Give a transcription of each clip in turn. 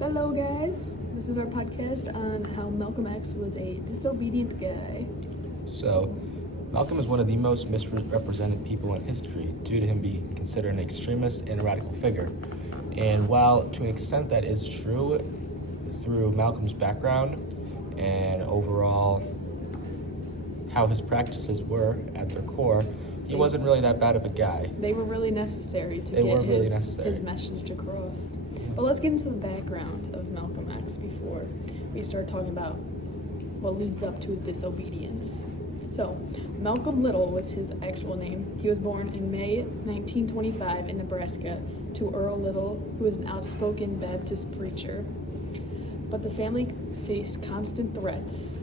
Hello, guys. This is our podcast on how Malcolm X was a disobedient guy. So, Malcolm is one of the most misrepresented people in history due to him being considered an extremist and a radical figure. And while to an extent that is true through Malcolm's background and overall how his practices were at their core, he wasn't really that bad of a guy. They were really necessary to get his message across. But let's get into the background of Malcolm X before we start talking about what leads up to his disobedience. So, Malcolm Little was his actual name. He was born in May 1925 in Nebraska to Earl Little, who was an outspoken Baptist preacher. But the family faced constant threats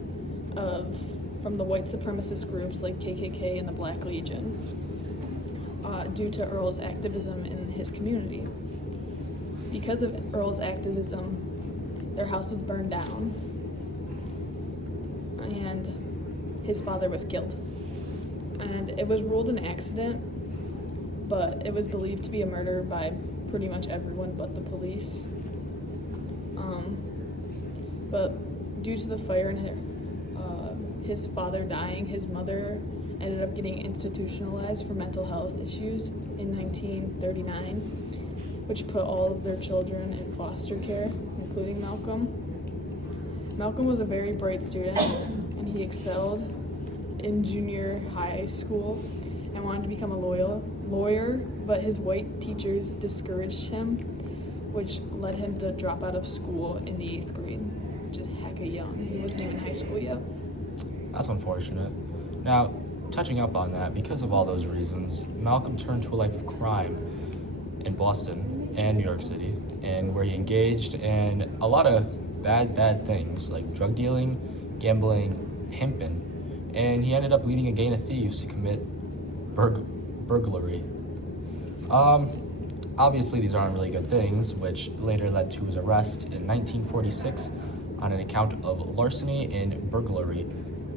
from the white supremacist groups like KKK and the Black Legion due to Earl's activism in his community. Because of Earl's activism, their house was burned down, and his father was killed. And it was ruled an accident, but it was believed to be a murder by pretty much everyone but the police. But due to the fire and his father dying, his mother ended up getting institutionalized for mental health issues in 1939, which put all of their children in foster care, including Malcolm. Malcolm was a very bright student, and he excelled in junior high school and wanted to become a lawyer, but his white teachers discouraged him, which led him to drop out of school in the 8th grade, which is hecka young. He wasn't even in high school yet. That's unfortunate. Now, touching up on that, because of all those reasons, Malcolm turned to a life of crime in Boston and New York City, and where he engaged in a lot of bad things like drug dealing, gambling, pimping, and he ended up leading a gang of thieves to commit burglary. Obviously, these aren't really good things, which later led to his arrest in 1946 on an account of larceny and burglary,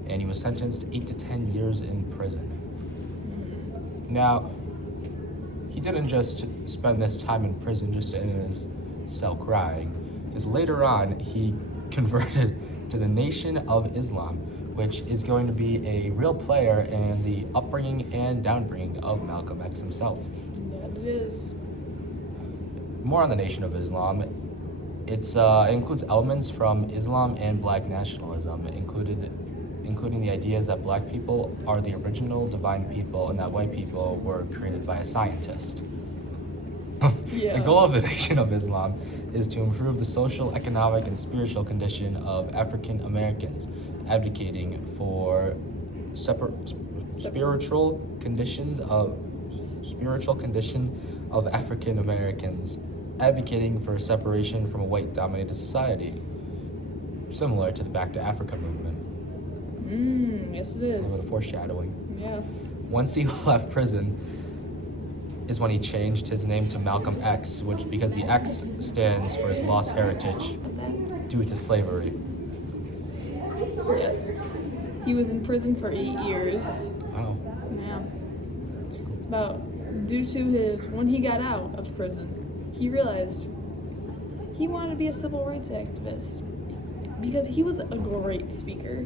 and he was sentenced to 8 to 10 years in prison. Now, he didn't just spend this time in prison just in his cell crying, because later on he converted to the Nation of Islam, which is going to be a real player in the upbringing and downbringing of Malcolm X himself. That it is. More on the Nation of Islam. It includes elements from Islam and Black nationalism, including the ideas that Black people are the original divine people and that white people were created by a scientist. Yeah. The goal of the Nation of Islam is to improve the social, economic, and spiritual condition of African Americans, advocating for spiritual condition of African Americans, advocating for separation from a white-dominated society, similar to the Back to Africa movement. Yes it A is. little bit of foreshadowing. Yeah. Once he left prison is when he changed his name to Malcolm X, because the X stands for his lost heritage due to slavery. Yes. He was in prison for 8 years. Oh. Yeah. When he got out of prison, he realized he wanted to be a civil rights activist because he was a great speaker.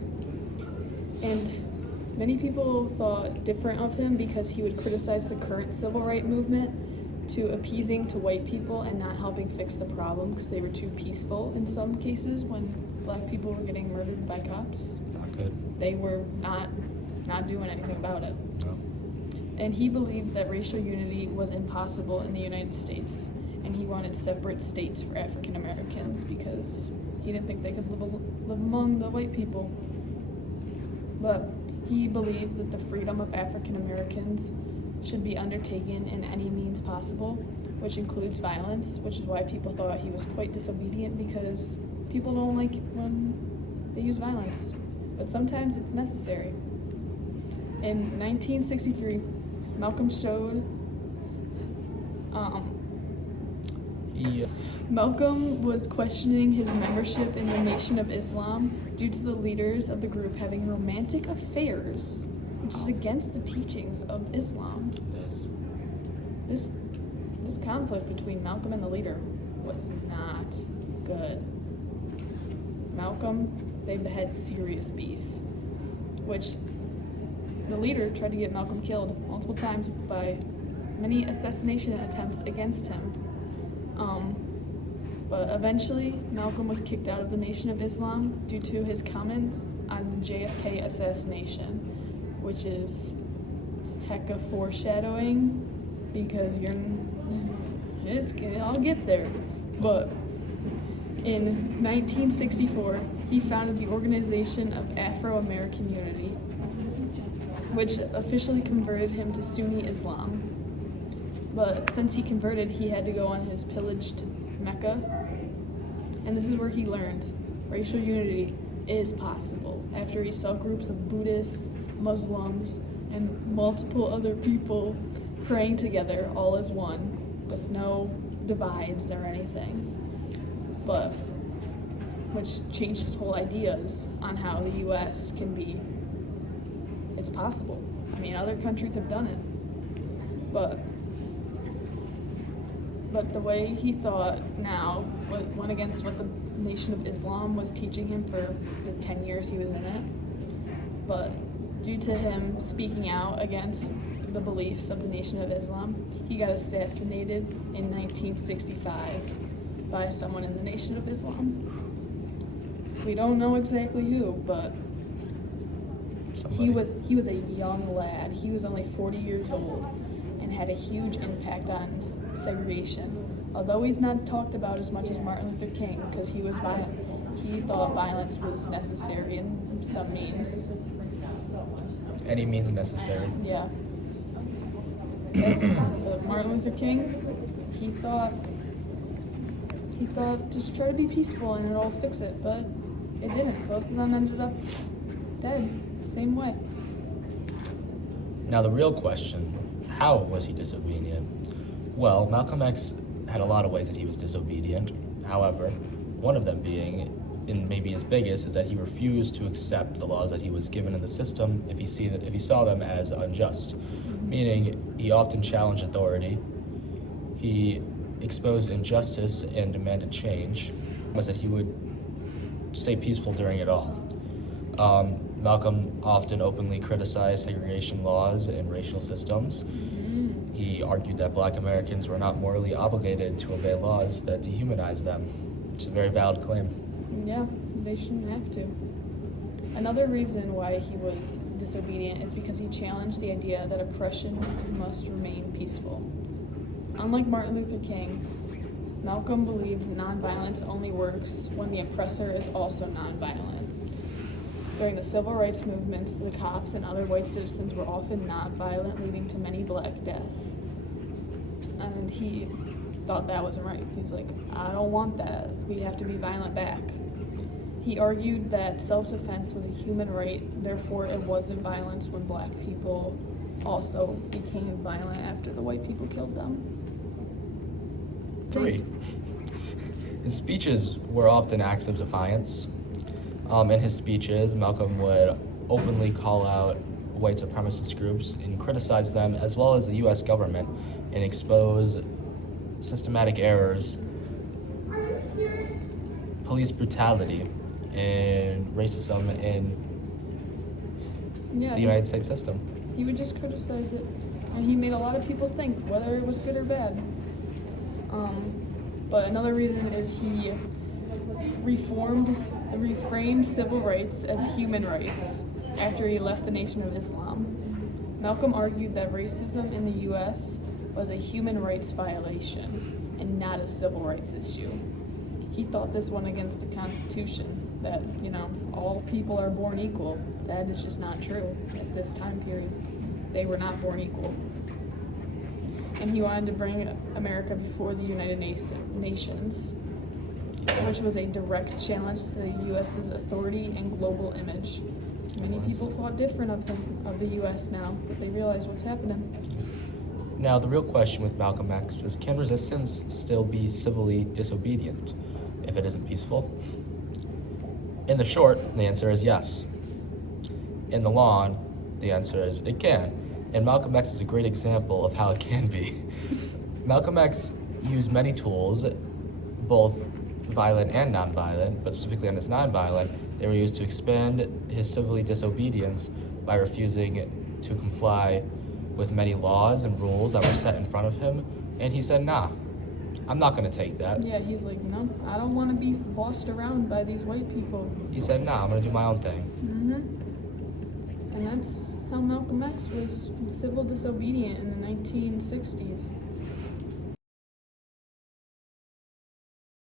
And many people thought different of him because he would criticize the current civil rights movement to appeasing to white people and not helping fix the problem because they were too peaceful in some cases when Black people were getting murdered by cops. Not good. They were not doing anything about it. No. And he believed that racial unity was impossible in the United States, and he wanted separate states for African Americans because he didn't think they could live among the white people. But he believed that the freedom of African Americans should be undertaken in any means possible, which includes violence, which is why people thought he was quite disobedient because people don't like when they use violence. But sometimes it's necessary. In 1963, Malcolm showed Malcolm was questioning his membership in the Nation of Islam due to the leaders of the group having romantic affairs, which is against the teachings of Islam. This conflict between Malcolm and the leader was not good. Malcolm, they've had serious beef, which the leader tried to get Malcolm killed multiple times by many assassination attempts against him. But eventually, Malcolm was kicked out of the Nation of Islam due to his comments on the JFK assassination, which is heck of foreshadowing, because I'll get there. But in 1964, he founded the Organization of Afro-American Unity, which officially converted him to Sunni Islam. But since he converted, he had to go on his pillage to Mecca, and this is where he learned racial unity is possible after he saw groups of Buddhists, Muslims, and multiple other people praying together all as one with no divides or anything, but which changed his whole ideas on how the US can be, it's possible. I mean, other countries have done it, but the way he thought now went against what the Nation of Islam was teaching him for the 10 years he was in it. But due to him speaking out against the beliefs of the Nation of Islam, he got assassinated in 1965 by someone in the Nation of Islam. We don't know exactly who, but he was a young lad. He was only 40 years old and had a huge impact on segregation. Although he's not talked about as much as Martin Luther King, because he was violent. He thought violence was necessary in some means. Any means necessary. Yeah. But Martin Luther King, he thought just try to be peaceful and it'll fix it, but it didn't. Both of them ended up dead, same way. Now the real question, how was he disobedient? Well, Malcolm X had a lot of ways that he was disobedient. However, one of them being, and maybe his biggest, is that he refused to accept the laws that he was given in the system if he saw them as unjust. Meaning, he often challenged authority. He exposed injustice and demanded change. Was that he would stay peaceful during it all. Malcolm often openly criticized segregation laws and racial systems. He argued that Black Americans were not morally obligated to obey laws that dehumanize them, which is a very valid claim. Yeah, they shouldn't have to. Another reason why he was disobedient is because he challenged the idea that oppression must remain peaceful. Unlike Martin Luther King, Malcolm believed nonviolence only works when the oppressor is also nonviolent. During the civil rights movements, the cops and other white citizens were often nonviolent, leading to many Black deaths. And he thought that wasn't right. He's like, I don't want that. We have to be violent back. He argued that self-defense was a human right, therefore it wasn't violence when Black people also became violent after the white people killed them. 3. His speeches were often acts of defiance. In his speeches, Malcolm would openly call out white supremacist groups and criticize them, as well as the U.S. government, and expose systematic errors, police brutality, and racism in the United States system. He would just criticize it, and he made a lot of people think whether it was good or bad. But another reason is he reframed civil rights as human rights after he left the Nation of Islam. Malcolm argued that racism in the U.S. was a human rights violation and not a civil rights issue. He thought this went against the Constitution, that, all people are born equal. That is just not true at this time period. They were not born equal. And he wanted to bring America before the United Nations, which was a direct challenge to the U.S.'s authority and global image. Many people thought different of the U.S. now, but they realize what's happening. Now, the real question with Malcolm X is, can resistance still be civilly disobedient if it isn't peaceful? In the short, the answer is yes. In the long, the answer is it can. And Malcolm X is a great example of how it can be. Malcolm X used many tools, both violent and nonviolent, but specifically on his nonviolent, they were used to expand his civilly disobedience by refusing to comply with many laws and rules that were set in front of him. And he said, nah, I'm not going to take that. Yeah, he's like, no, I don't want to be bossed around by these white people. He said, nah, I'm going to do my own thing. And that's how Malcolm X was civil disobedient in the 1960s.